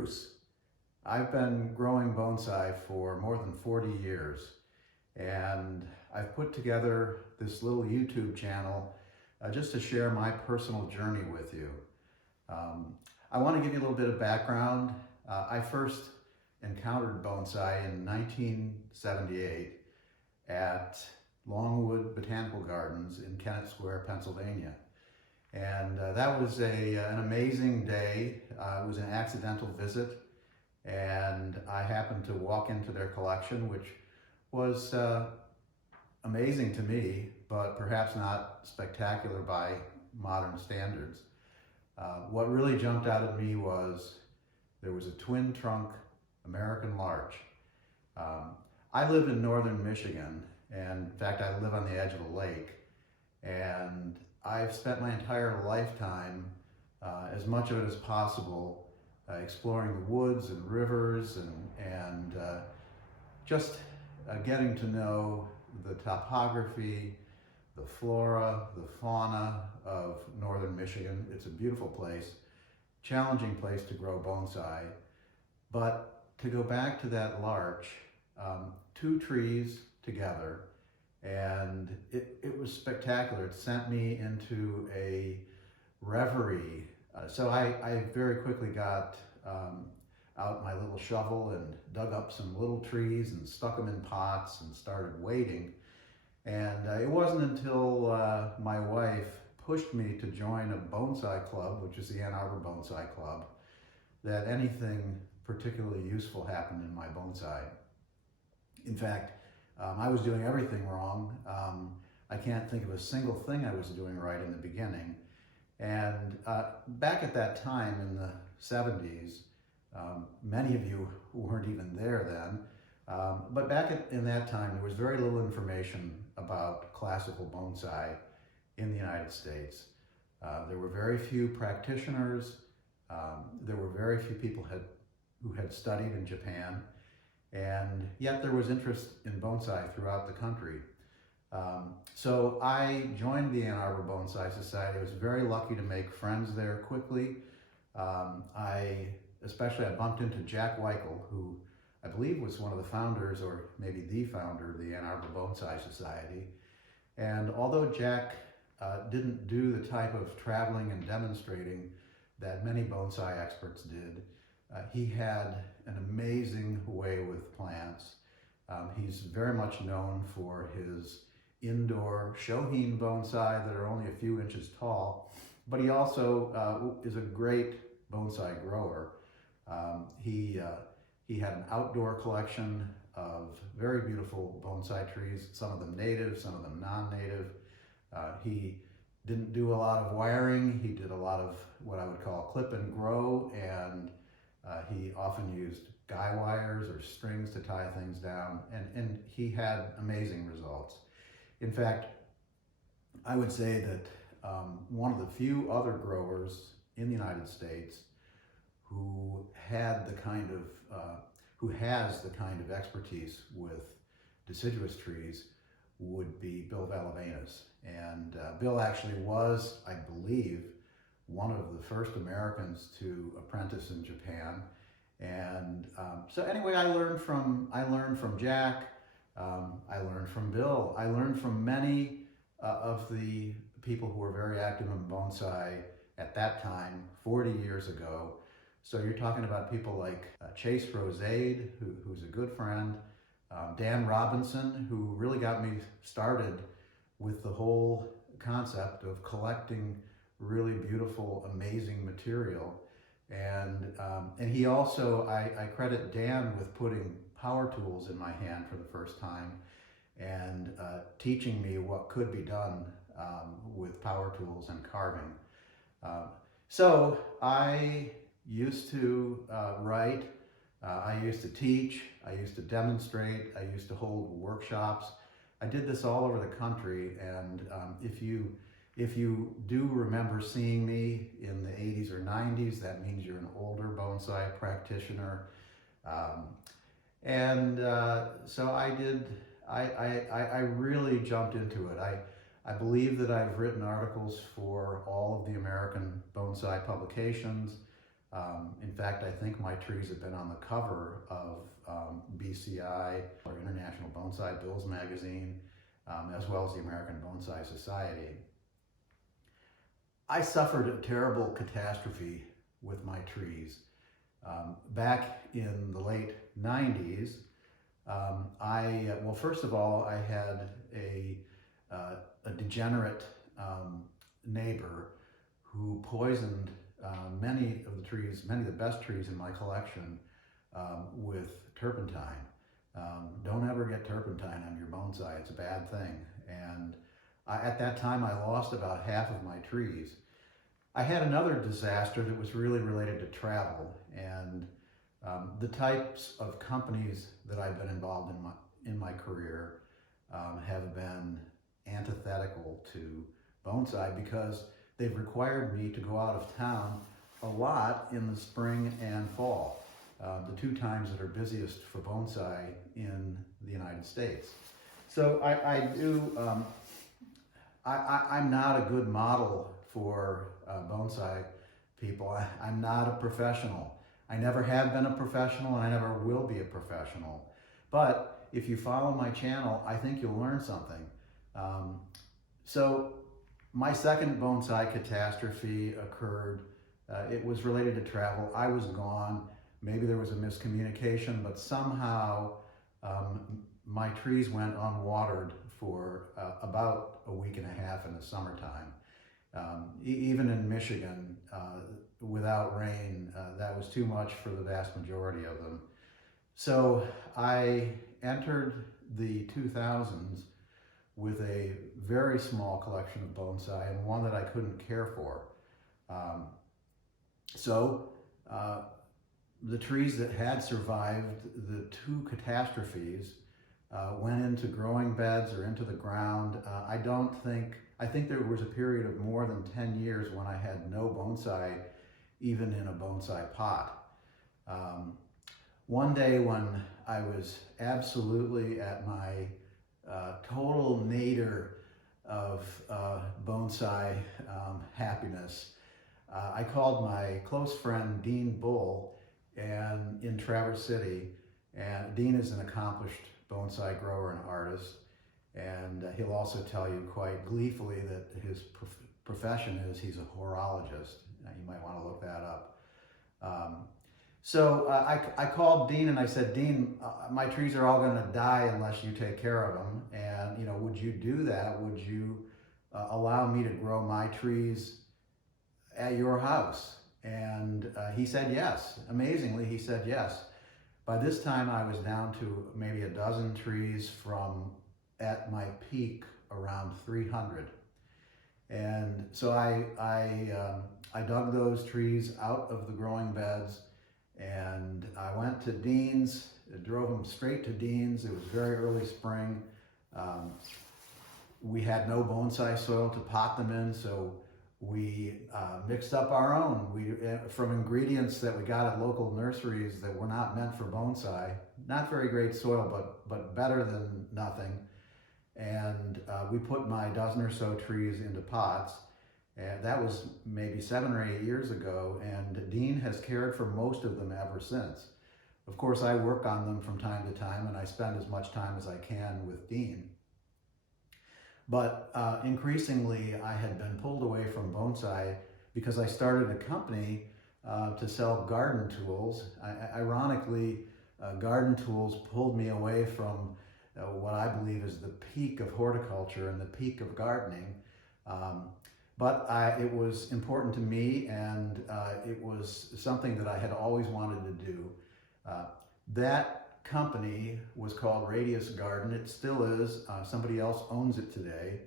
Bruce. I've been growing bonsai for more than 40 years, and I've put together this little YouTube channel just to share my personal journey with you. I want to give you a little bit of background. I first encountered bonsai in 1978 at Longwood Botanical Gardens in Kennett Square, Pennsylvania. And that was an amazing day. It was an accidental visit, and I happened to walk into their collection, which was amazing to me, but perhaps not spectacular by modern standards. What really jumped out at me was there was a twin trunk American larch. I live in northern Michigan, and in fact I live on the edge of a lake, and I've spent my entire lifetime, as much of it as possible, exploring the woods and rivers and just getting to know the topography, the flora, the fauna of northern Michigan. It's a beautiful place, challenging place to grow bonsai. But to go back to that larch, two trees together, and it was spectacular. It sent me into a reverie. So I very quickly got out my little shovel and dug up some little trees and stuck them in pots and started waiting. And it wasn't until my wife pushed me to join a bonsai club, which is the Ann Arbor Bonsai Club, that anything particularly useful happened in my bonsai. In fact, I was doing everything wrong. I can't think of a single thing I was doing right in the beginning. And back at that time in the 70s, many of you weren't even there then, but back in that time, there was very little information about classical bonsai in the United States. There were very few practitioners. There were very few people who had studied in Japan. And yet there was interest in bonsai throughout the country. So I joined the Ann Arbor Bonsai Society. I was very lucky to make friends there quickly. I bumped into Jack Weichel, who I believe was one of the founders, or maybe the founder, of the Ann Arbor Bonsai Society. And although Jack didn't do the type of traveling and demonstrating that many bonsai experts did, he had an amazing way with plants. He's very much known for his indoor shohin bonsai that are only a few inches tall, but he also is a great bonsai grower. He had an outdoor collection of very beautiful bonsai trees, some of them native, some of them non-native. He didn't do a lot of wiring. He did a lot of what I would call clip and grow, and he often used guy wires or strings to tie things down, and he had amazing results. In fact, I would say that one of the few other growers in the United States who has the kind of expertise with deciduous trees would be Bill Valavanis. And Bill actually was, I believe, one of the first Americans to apprentice in Japan. And so anyway, I learned from Jack, I learned from Bill, I learned from many of the people who were very active in bonsai at that time, 40 years ago. So you're talking about people like Chase Rosade, who's a good friend, Dan Robinson, who really got me started with the whole concept of collecting really beautiful, amazing material. And he also, I credit Dan with putting power tools in my hand for the first time and teaching me what could be done with power tools and carving. So I used to write, I used to teach, I used to demonstrate, I used to hold workshops. I did this all over the country, and if you do remember seeing me in the 80s or 90s, that means you're an older bonsai practitioner. So I really jumped into it. I believe that I've written articles for all of the American bonsai publications. In fact, I think my trees have been on the cover of BCI, or International Bonsai Bills magazine, as well as the American Bonsai Society. I suffered a terrible catastrophe with my trees. Back in the late 90s, well, first of all, I had a degenerate neighbor who poisoned many of the best trees in my collection with turpentine. Don't ever get turpentine on your bonsai, it's a bad thing. And at that time, I lost about half of my trees. I had another disaster that was really related to travel, and the types of companies that I've been involved in my career have been antithetical to bonsai because they've required me to go out of town a lot in the spring and fall, the two times that are busiest for bonsai in the United States. So I'm not a good model for bonsai people. I'm not a professional. I never have been a professional, and I never will be a professional. But if you follow my channel, I think you'll learn something. So my second bonsai catastrophe occurred. It was related to travel. I was gone. Maybe there was a miscommunication, but somehow my trees went unwatered for about a week and a half in the summertime. Even in Michigan, without rain, that was too much for the vast majority of them. So I entered the 2000s with a very small collection of bonsai, and one that I couldn't care for. The trees that had survived the two catastrophes went into growing beds or into the ground. I think there was a period of more than 10 years when I had no bonsai, even in a bonsai pot. One day when I was absolutely at my total nadir of bonsai happiness, I called my close friend Dean Bull in Traverse City, and Dean is an accomplished bonsai grower and artist, and he'll also tell you quite gleefully that his profession is he's a horologist. You might want to look that up. So I called Dean and I said, Dean, my trees are all going to die unless you take care of them, and would you do that? Would you allow me to grow my trees at your house? And he said yes. Amazingly, he said yes. By this time, I was down to maybe a dozen trees from, at my peak, around 300. And so I dug those trees out of the growing beds, and I went to Dean's, drove them straight to Dean's. It was very early spring. We had no bonsai soil to pot them in, so we mixed up our own from ingredients that we got at local nurseries that were not meant for bonsai. Not very great soil, but better than nothing. And we put my dozen or so trees into pots, and that was maybe 7 or 8 years ago, and Dean has cared for most of them ever since. Of course, I work on them from time to time, and I spend as much time as I can with Dean. But increasingly, I had been pulled away from bonsai because I started a company to sell garden tools. Ironically, garden tools pulled me away from what I believe is the peak of horticulture and the peak of gardening. But it was important to me, and it was something that I had always wanted to do. That company was called Radius Garden. It still is. Somebody else owns it today.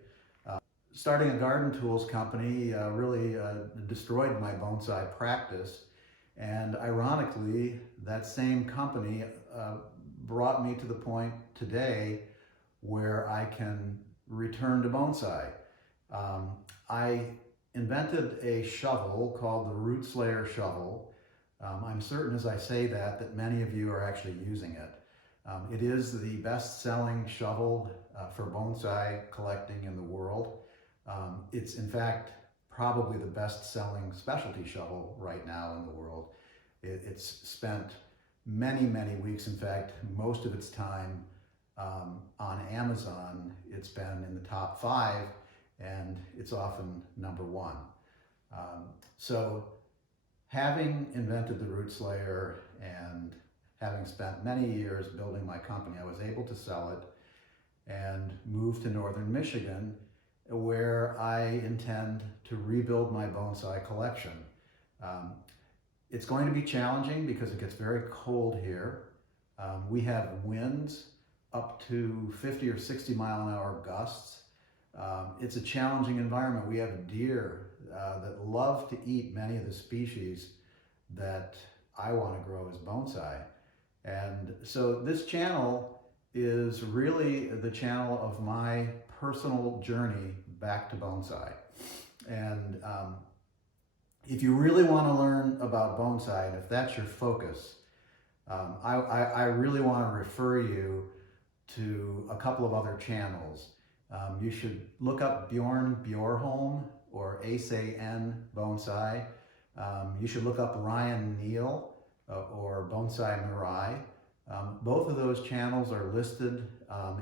Starting a garden tools company really destroyed my bonsai practice. And ironically, that same company brought me to the point today where I can return to bonsai. I invented a shovel called the Root Slayer shovel. I'm certain as I say that many of you are actually using it. It is the best-selling shovel for bonsai collecting in the world. It's in fact probably the best-selling specialty shovel right now in the world. It's spent many, many weeks. In fact, most of its time on Amazon. It's been in the top 5, and it's often #1. So having invented the Root Slayer and having spent many years building my company, I was able to sell it and move to northern Michigan, where I intend to rebuild my bonsai collection. It's going to be challenging because it gets very cold here. We have winds up to 50 or 60 mile an hour gusts. It's a challenging environment. We have deer that love to eat many of the species that I want to grow as bonsai. And so this channel is really the channel of my personal journey back to bonsai. And if you really want to learn about bonsai, and if that's your focus, I really want to refer you to a couple of other channels. You should look up Bjorn Bjorholm or Ace-N Bonsai. You should look up Ryan Neal or Bonsai Mirai. Both of those channels are listed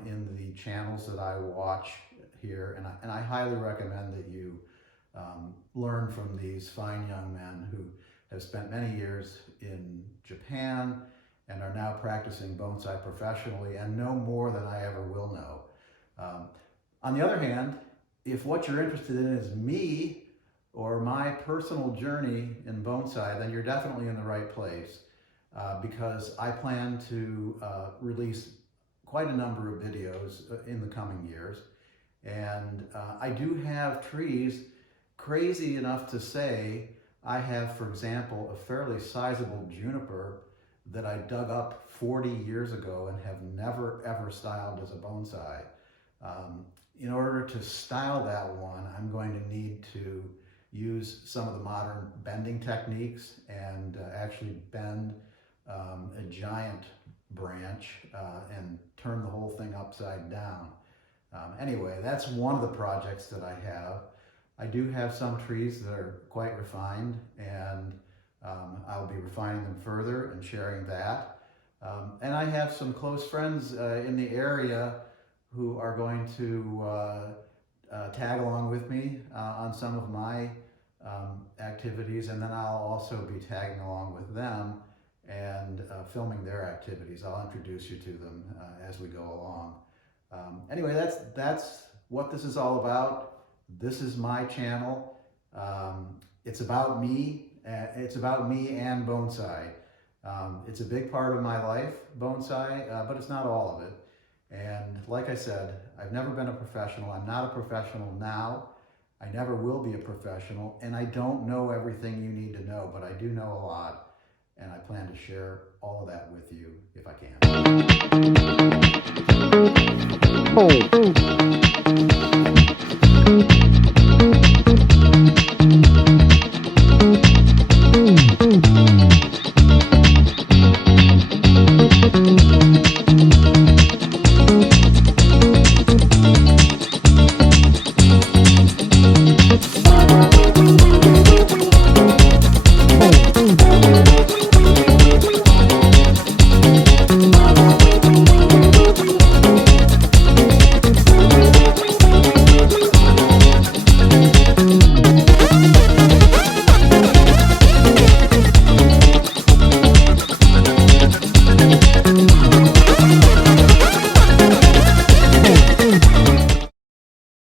in the channels that I watch here, and I highly recommend that you learn from these fine young men who have spent many years in Japan and are now practicing bonsai professionally and know more than I ever will know. On the other hand, if what you're interested in is me or my personal journey in bonsai, then you're definitely in the right place, because I plan to release quite a number of videos in the coming years. And I do have trees crazy enough to say I have, for example, a fairly sizable juniper that I dug up 40 years ago and have never ever styled as a bonsai. In order to style that one, I'm going to need to use some of the modern bending techniques and actually bend a giant branch and turn the whole thing upside down. Anyway, that's one of the projects that I have. I do have some trees that are quite refined, and I'll be refining them further and sharing that. And I have some close friends in the area who are going to tag along with me on some of my activities, and then I'll also be tagging along with them and filming their activities. I'll introduce you to them as we go along. Anyway, that's what this is all about. This is my channel. It's about me. It's about me and bonsai. It's a big part of my life, bonsai, but it's not all of it. And like I said, I've never been a professional. I'm not a professional now. I never will be a professional, and I don't know everything you need to know, but I do know a lot, and I plan to share all of that with you if I can.